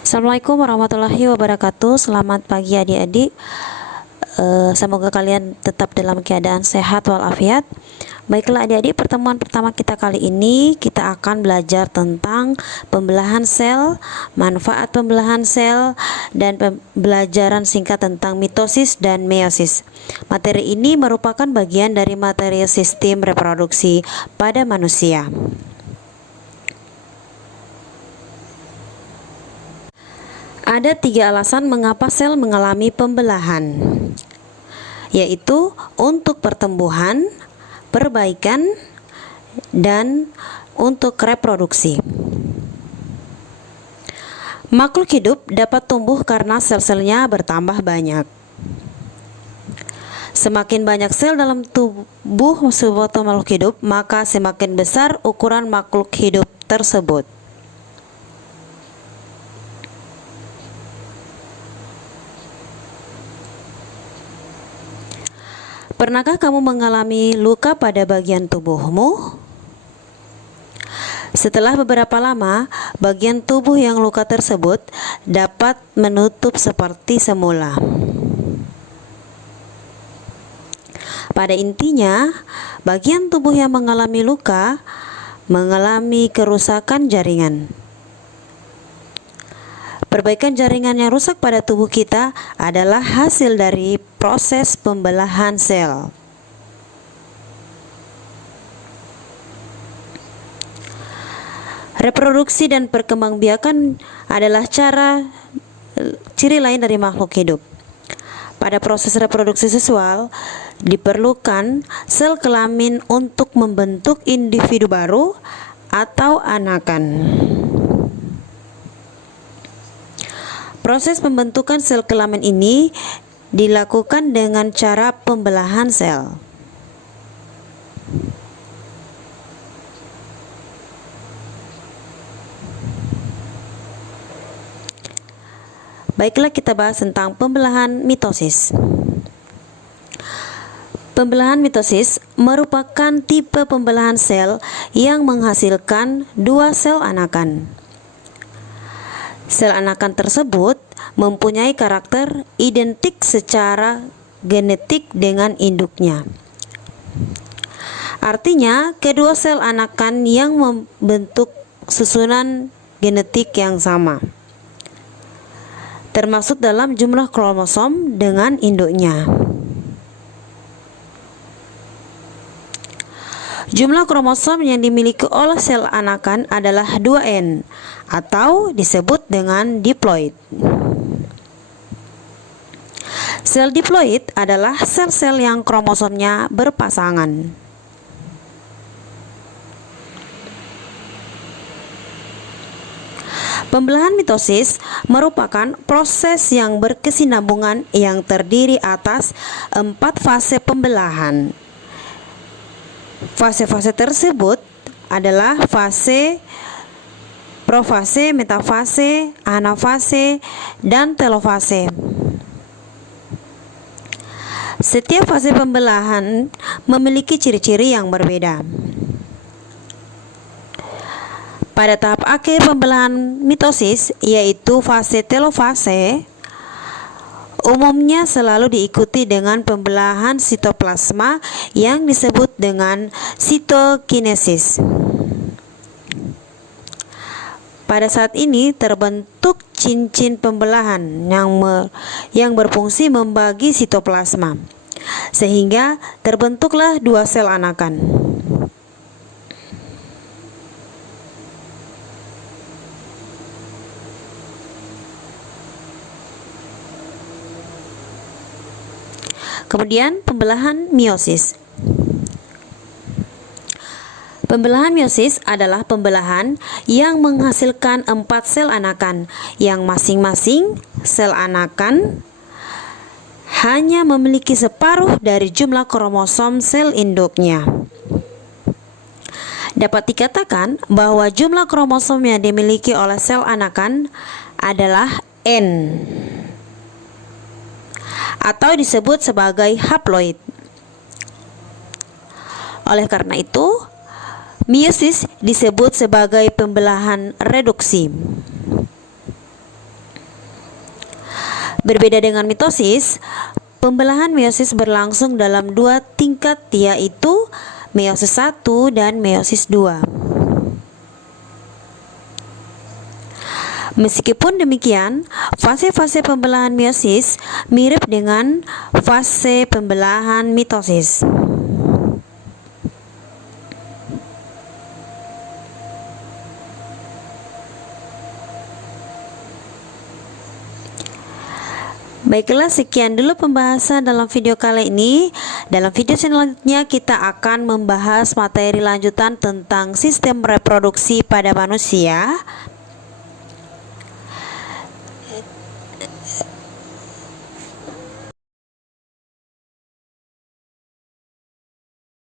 Assalamualaikum warahmatullahi wabarakatuh. Selamat pagi adik-adik. Semoga kalian tetap dalam keadaan sehat walafiat. Baiklah adik-adik, pertemuan pertama kita kali ini kita akan belajar tentang pembelahan sel, manfaat pembelahan sel, dan pembelajaran singkat tentang mitosis dan meiosis. Materi ini merupakan bagian dari materi sistem reproduksi pada manusia. Ada 3 alasan mengapa sel mengalami pembelahan, yaitu untuk pertumbuhan, perbaikan, dan untuk reproduksi. Makhluk hidup dapat tumbuh karena sel-selnya bertambah banyak. Semakin banyak sel dalam tubuh suatu makhluk hidup, maka semakin besar ukuran makhluk hidup tersebut. Pernahkah kamu mengalami luka pada bagian tubuhmu? Setelah beberapa lama, bagian tubuh yang luka tersebut dapat menutup seperti semula. Pada intinya, bagian tubuh yang mengalami luka mengalami kerusakan jaringan. Perbaikan jaringan yang rusak pada tubuh kita adalah hasil dari proses pembelahan sel. Reproduksi dan perkembangbiakan adalah ciri lain dari makhluk hidup. Pada proses reproduksi seksual, diperlukan sel kelamin untuk membentuk individu baru atau anakan. Proses pembentukan sel kelamin ini dilakukan dengan cara pembelahan sel. Baiklah, kita bahas tentang pembelahan mitosis. Pembelahan mitosis merupakan tipe pembelahan sel yang menghasilkan 2 sel anakan. Sel anakan tersebut mempunyai karakter identik secara genetik dengan induknya. Artinya, kedua sel anakan yang membentuk susunan genetik yang sama, termasuk dalam jumlah kromosom dengan induknya. Jumlah kromosom yang dimiliki oleh sel anakan adalah 2N atau disebut dengan diploid. Sel diploid adalah sel-sel yang kromosomnya berpasangan. Pembelahan mitosis merupakan proses yang berkesinambungan yang terdiri atas 4 fase pembelahan. Fase-fase tersebut adalah fase profase, metafase, anafase, dan telofase. Setiap fase pembelahan memiliki ciri-ciri yang berbeda. Pada tahap akhir pembelahan mitosis, yaitu fase telofase, umumnya selalu diikuti dengan pembelahan sitoplasma yang disebut dengan sitokinesis. Pada saat ini terbentuk cincin pembelahan yang berfungsi membagi sitoplasma, sehingga terbentuklah 2 sel anakan. Kemudian pembelahan meiosis. Pembelahan meiosis adalah pembelahan yang menghasilkan 4 sel anakan yang masing-masing sel anakan hanya memiliki separuh dari jumlah kromosom sel induknya. Dapat dikatakan bahwa jumlah kromosom yang dimiliki oleh sel anakan adalah N, atau disebut sebagai haploid. Oleh karena itu, meiosis disebut sebagai pembelahan reduksi. Berbeda dengan mitosis, pembelahan meiosis berlangsung dalam dua tingkat, yaitu meiosis 1 dan meiosis 2. Meskipun demikian, fase-fase pembelahan meiosis mirip dengan fase pembelahan mitosis. Baiklah, sekian dulu pembahasan dalam video kali ini. Dalam video selanjutnya kita akan membahas materi lanjutan tentang sistem reproduksi pada manusia.